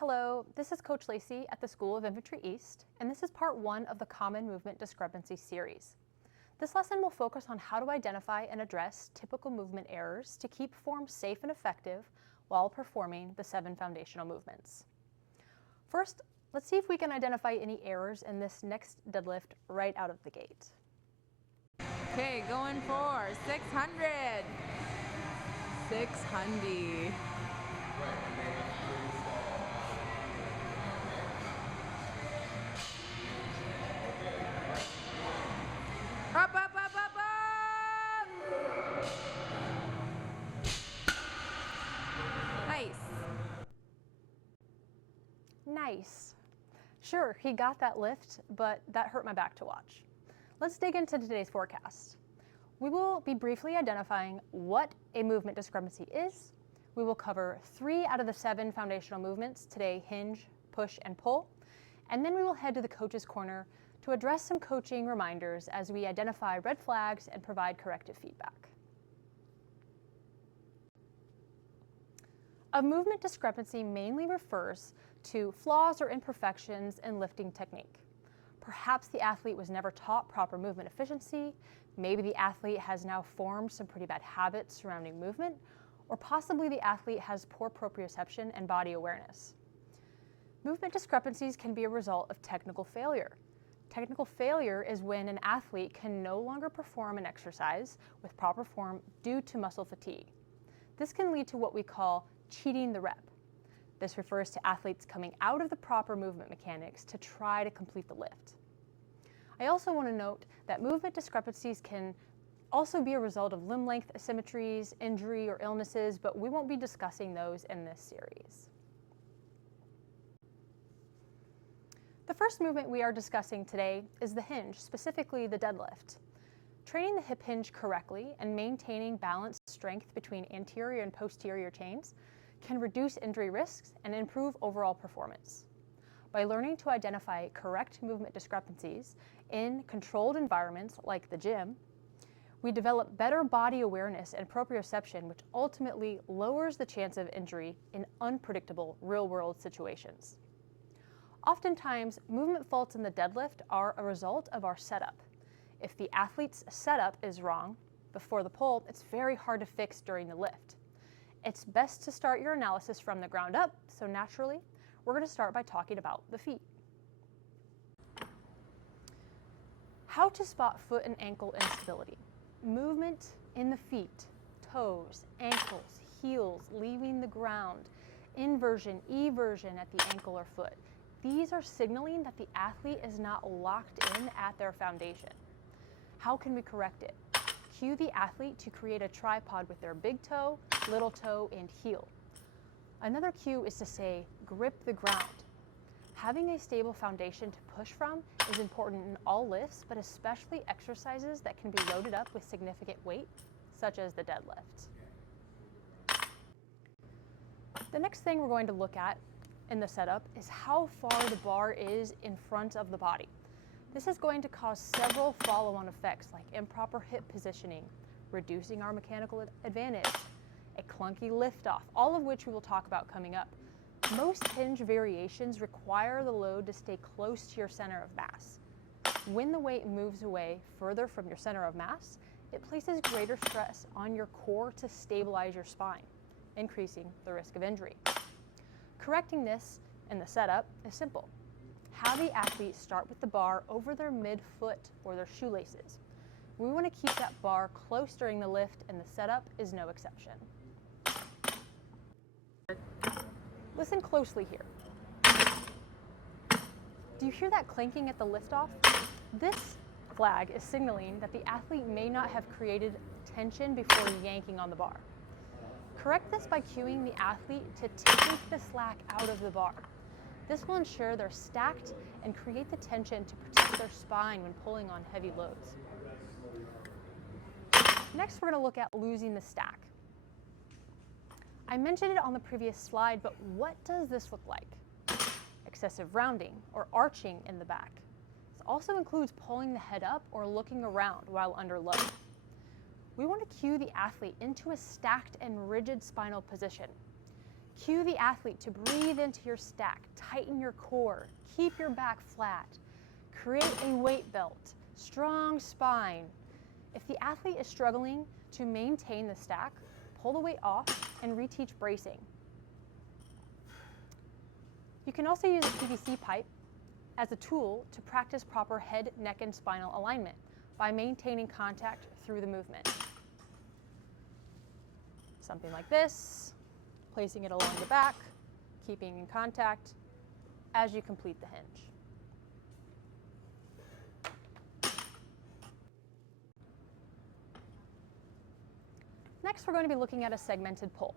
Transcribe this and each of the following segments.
Hello, this is Coach Lacey at the School of Infantry East, and this is part 1 of the Common Movement Discrepancies series. This lesson will focus on how to identify and address typical movement errors to keep form safe and effective while performing the 7 foundational movements. First, let's see if we can identify any errors in this next deadlift right out of the gate. Okay, going for 600. 600. Up, up, up, up, up! Nice. Nice. Sure, he got that lift, but that hurt my back to watch. Let's dig into today's forecast. We will be briefly identifying what a movement discrepancy is. We will cover 3 out of the 7 foundational movements today: hinge, push, and pull. And then we will head to the coach's corner to address some coaching reminders as we identify red flags and provide corrective feedback. A movement discrepancy mainly refers to flaws or imperfections in lifting technique. Perhaps the athlete was never taught proper movement efficiency, maybe the athlete has now formed some pretty bad habits surrounding movement, or possibly the athlete has poor proprioception and body awareness. Movement discrepancies can be a result of technical failure. Technical failure is when an athlete can no longer perform an exercise with proper form due to muscle fatigue. This can lead to what we call cheating the rep. This refers to athletes coming out of the proper movement mechanics to try to complete the lift. I also want to note that movement discrepancies can also be a result of limb length asymmetries, injury, or illnesses, but we won't be discussing those in this series. The first movement we are discussing today is the hinge, specifically the deadlift. Training the hip hinge correctly and maintaining balanced strength between anterior and posterior chains can reduce injury risks and improve overall performance. By learning to identify correct movement discrepancies in controlled environments like the gym, we develop better body awareness and proprioception, which ultimately lowers the chance of injury in unpredictable real-world situations. Oftentimes, movement faults in the deadlift are a result of our setup. If the athlete's setup is wrong before the pull, it's very hard to fix during the lift. It's best to start your analysis from the ground up, so naturally, we're going to start by talking about the feet. How to spot foot and ankle instability. Movement in the feet, toes, ankles, heels, leaving the ground, inversion, eversion at the ankle or foot. These are signaling that the athlete is not locked in at their foundation. How can we correct it? Cue the athlete to create a tripod with their big toe, little toe, and heel. Another cue is to say, grip the ground. Having a stable foundation to push from is important in all lifts, but especially exercises that can be loaded up with significant weight, such as the deadlift. The next thing we're going to look at in the setup is how far the bar is in front of the body. This is going to cause several follow-on effects like improper hip positioning, reducing our mechanical advantage, a clunky liftoff, all of which we will talk about coming up. Most hinge variations require the load to stay close to your center of mass. When the weight moves away further from your center of mass, it places greater stress on your core to stabilize your spine, increasing the risk of injury. Correcting this in the setup is simple. Have the athlete start with the bar over their midfoot or their shoelaces. We want to keep that bar close during the lift, and the setup is no exception. Listen closely here. Do you hear that clanking at the liftoff? This flag is signaling that the athlete may not have created tension before yanking on the bar. Correct this by cueing the athlete to take the slack out of the bar. This will ensure they're stacked and create the tension to protect their spine when pulling on heavy loads. Next, we're going to look at losing the stack. I mentioned it on the previous slide, but what does this look like? Excessive rounding or arching in the back. This also includes pulling the head up or looking around while under load. We want to cue the athlete into a stacked and rigid spinal position. Cue the athlete to breathe into your stack, tighten your core, keep your back flat, create a weight belt, strong spine. If the athlete is struggling to maintain the stack, pull the weight off and reteach bracing. You can also use a PVC pipe as a tool to practice proper head, neck, and spinal alignment by maintaining contact through the movement. Something like this, placing it along the back, keeping in contact as you complete the hinge. Next, we're going to be looking at a segmented pull.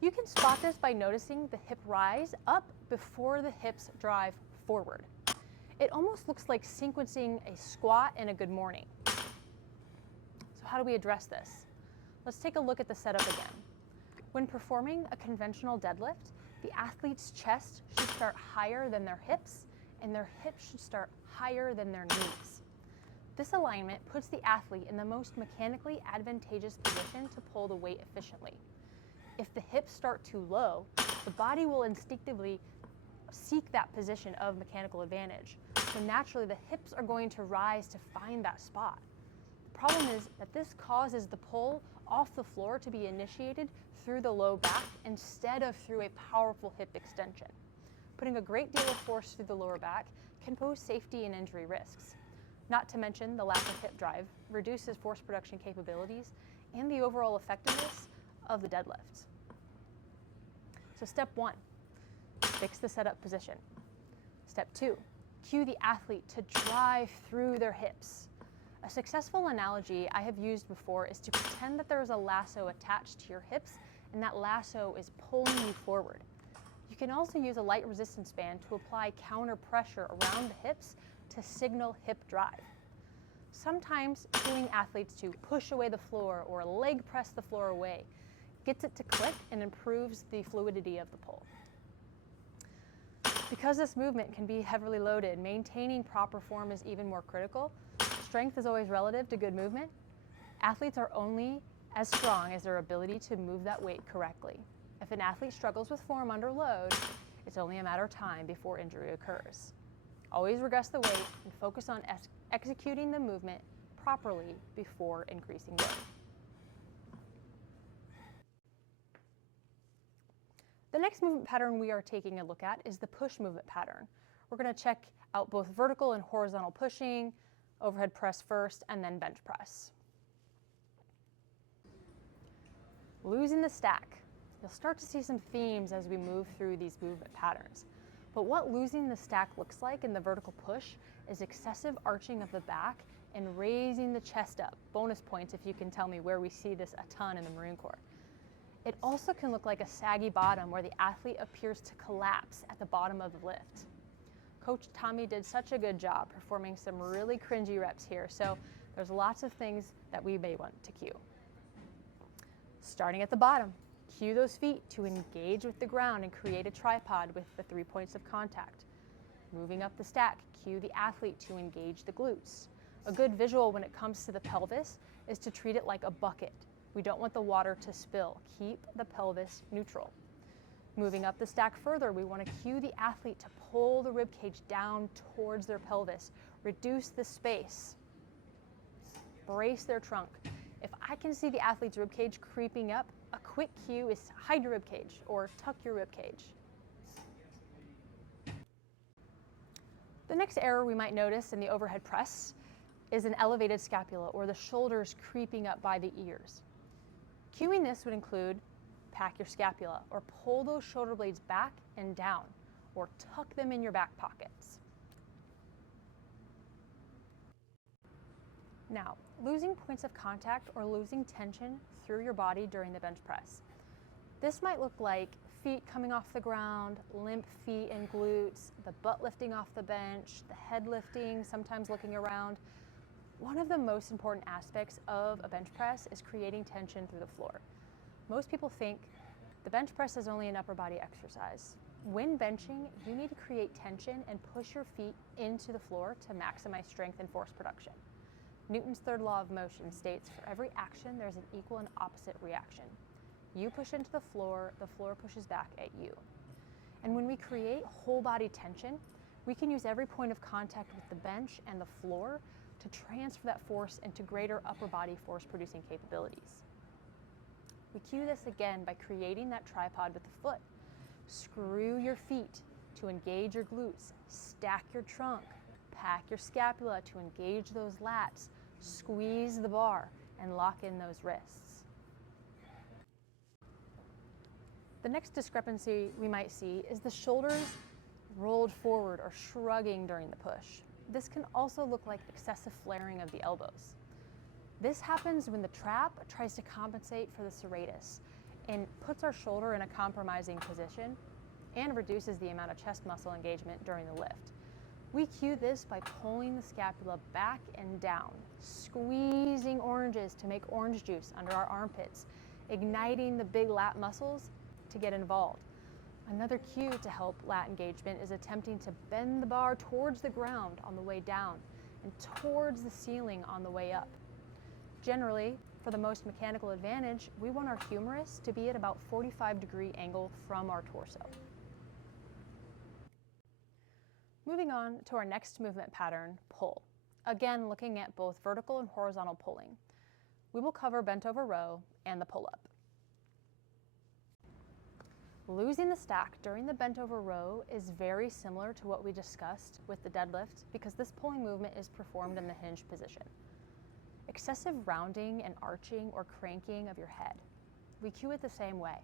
You can spot this by noticing the hip rise up before the hips drive forward. It almost looks like sequencing a squat and a good morning. So how do we address this? Let's take a look at the setup again. When performing a conventional deadlift, the athlete's chest should start higher than their hips, and their hips should start higher than their knees. This alignment puts the athlete in the most mechanically advantageous position to pull the weight efficiently. If the hips start too low, the body will instinctively seek that position of mechanical advantage. So naturally, the hips are going to rise to find that spot. The problem is that this causes the pull off the floor to be initiated through the low back instead of through a powerful hip extension. Putting a great deal of force through the lower back can pose safety and injury risks. Not to mention the lack of hip drive reduces force production capabilities and the overall effectiveness of the deadlift. So step 1, fix the setup position. Step 2, cue the athlete to drive through their hips. A successful analogy I have used before is to pretend that there is a lasso attached to your hips and that lasso is pulling you forward. You can also use a light resistance band to apply counter pressure around the hips to signal hip drive. Sometimes cueing athletes to push away the floor or leg press the floor away gets it to click and improves the fluidity of the pull. Because this movement can be heavily loaded, maintaining proper form is even more critical. Strength is always relative to good movement. Athletes are only as strong as their ability to move that weight correctly. If an athlete struggles with form under load, it's only a matter of time before injury occurs. Always regress the weight and focus on executing the movement properly before increasing load. The next movement pattern we are taking a look at is the push movement pattern. We're going to check out both vertical and horizontal pushing, overhead press first, and then bench press. Losing the stack. You'll start to see some themes as we move through these movement patterns. But what losing the stack looks like in the vertical push is excessive arching of the back and raising the chest up. Bonus points if you can tell me where we see this a ton in the Marine Corps. It also can look like a saggy bottom where the athlete appears to collapse at the bottom of the lift. Coach Tommy did such a good job performing some really cringy reps here, so there's lots of things that we may want to cue. Starting at the bottom, cue those feet to engage with the ground and create a tripod with the 3 points of contact. Moving up the stack, cue the athlete to engage the glutes. A good visual when it comes to the pelvis is to treat it like a bucket. We don't want the water to spill. Keep the pelvis neutral. Moving up the stack further, we want to cue the athlete to pull the rib cage down towards their pelvis. Reduce the space. Brace their trunk. If I can see the athlete's rib cage creeping up, a quick cue is hide your rib cage or tuck your rib cage. The next error we might notice in the overhead press is an elevated scapula or the shoulders creeping up by the ears. Cueing this would include pack your scapula or pull those shoulder blades back and down or tuck them in your back pockets. Now, losing points of contact or losing tension through your body during the bench press. This might look like feet coming off the ground, limp feet and glutes, the butt lifting off the bench, the head lifting, sometimes looking around. One of the most important aspects of a bench press is creating tension through the floor. Most people think the bench press is only an upper body exercise. When benching, you need to create tension and push your feet into the floor to maximize strength and force production. Newton's third law of motion states for every action, there's an equal and opposite reaction. You push into the floor pushes back at you. And when we create whole body tension, we can use every point of contact with the bench and the floor to transfer that force into greater upper body force producing capabilities. We cue this again by creating that tripod with the foot. Screw your feet to engage your glutes, stack your trunk, pack your scapula to engage those lats, squeeze the bar, and lock in those wrists. The next discrepancy we might see is the shoulders rolled forward or shrugging during the push. This can also look like excessive flaring of the elbows. This happens when the trap tries to compensate for the serratus and puts our shoulder in a compromising position and reduces the amount of chest muscle engagement during the lift. We cue this by pulling the scapula back and down, squeezing oranges to make orange juice under our armpits, igniting the big lat muscles to get involved. Another cue to help lat engagement is attempting to bend the bar towards the ground on the way down and towards the ceiling on the way up. Generally, for the most mechanical advantage, we want our humerus to be at about 45-degree angle from our torso. Moving on to our next movement pattern, pull. Again, looking at both vertical and horizontal pulling. We will cover bent over row and the pull-up. Losing the stack during the bent over row is very similar to what we discussed with the deadlift because this pulling movement is performed in the hinge position. Excessive rounding and arching or cranking of your head. We cue it the same way.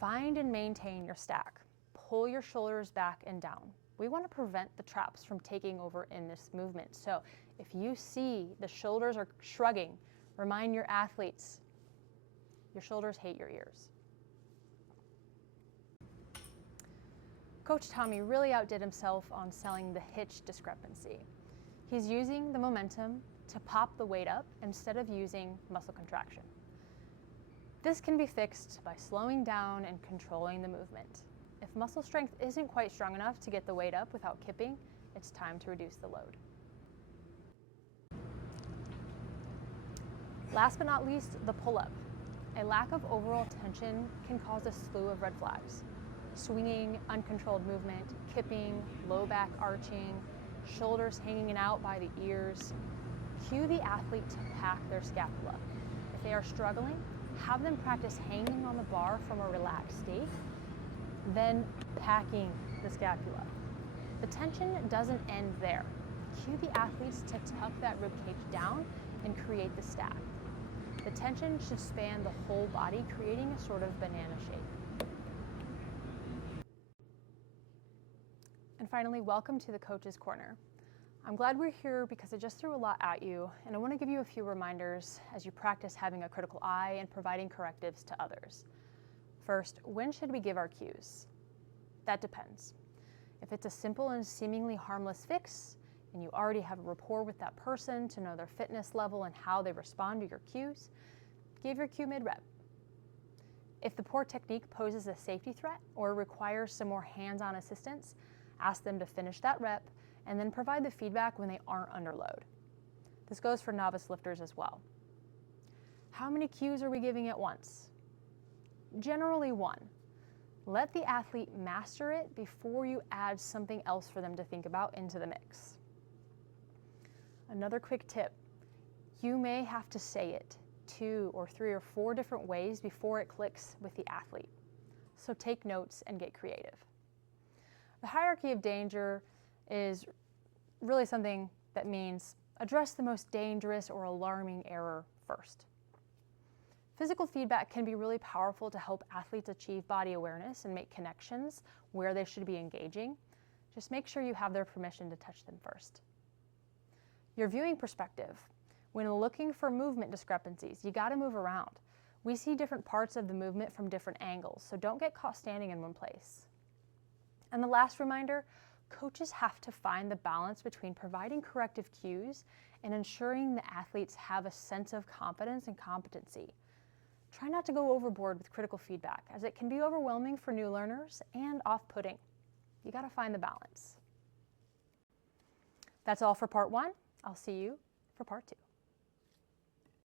Find and maintain your stack. Pull your shoulders back and down. We want to prevent the traps from taking over in this movement. So if you see the shoulders are shrugging, remind your athletes, your shoulders hate your ears. Coach Tommy really outdid himself on selling the hitch discrepancy. He's using the momentum to pop the weight up instead of using muscle contraction. This can be fixed by slowing down and controlling the movement. If muscle strength isn't quite strong enough to get the weight up without kipping, it's time to reduce the load. Last but not least, the pull-up. A lack of overall tension can cause a slew of red flags. Swinging, uncontrolled movement, kipping, low back arching, shoulders hanging out by the ears. Cue the athlete to pack their scapula. If they are struggling, have them practice hanging on the bar from a relaxed state, then packing the scapula. The tension doesn't end there. Cue the athletes to tuck that ribcage down and create the stack. The tension should span the whole body, creating a sort of banana shape. And finally, welcome to the Coach's Corner. I'm glad we're here because I just threw a lot at you, and I want to give you a few reminders as you practice having a critical eye and providing correctives to others. First, when should we give our cues? That depends. If it's a simple and seemingly harmless fix, and you already have a rapport with that person to know their fitness level and how they respond to your cues, give your cue mid-rep. If the poor technique poses a safety threat or requires some more hands-on assistance, ask them to finish that rep and then provide the feedback when they aren't under load. This goes for novice lifters as well. How many cues are we giving at once? Generally one. Let the athlete master it before you add something else for them to think about into the mix. Another quick tip, you may have to say it 2 or 3 or 4 different ways before it clicks with the athlete. So take notes and get creative. The hierarchy of danger is really something that means address the most dangerous or alarming error first. Physical feedback can be really powerful to help athletes achieve body awareness and make connections where they should be engaging. Just make sure you have their permission to touch them first. Your viewing perspective. When looking for movement discrepancies, you got to move around. We see different parts of the movement from different angles, so don't get caught standing in one place. And the last reminder, coaches have to find the balance between providing corrective cues and ensuring the athletes have a sense of confidence and competency. Try not to go overboard with critical feedback, as it can be overwhelming for new learners and off-putting. You got to find the balance. That's all for part 1. I'll see you for part 2.